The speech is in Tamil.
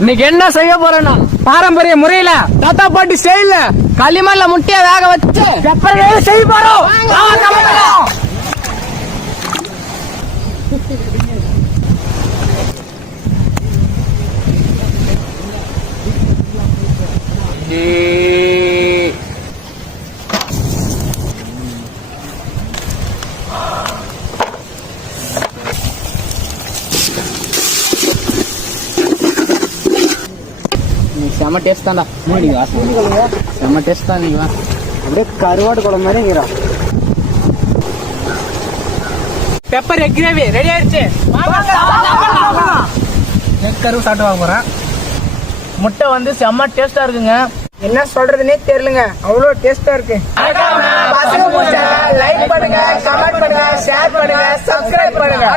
இன்னைக்கு என்ன செய்ய போறேன்னா பாரம்பரிய முறையில தாத்தா பாட்டி ஸ்டைல்ல களிமண்ல முட்டைய வேக வச்சு பெப்பர் செய்ய போறோம். செம்ம டேஸ்ட் தான்டா. செம்ம டேஸ்ட் தான். நீங்க அப்படியே கருவாடு குழம்பு மாதிரி இருக்கிறோம். பெப்பர் எக் கிரேவி ரெடி ஆயிடுச்சு. எக் கருவு சாப்பிட்டு வாங்க போறேன். முட்டை வந்து செம்ம டேஸ்டா இருக்குங்க. என்ன சொல்றதுன்னே தெரியலங்க, அவ்வளோ டேஸ்டா இருக்கு. லைக் பண்ணுங்க, கமெண்ட் பண்ணுங்க, ஷேர் பண்ணுங்க, சப்ஸ்கிரைப் பண்ணுங்க.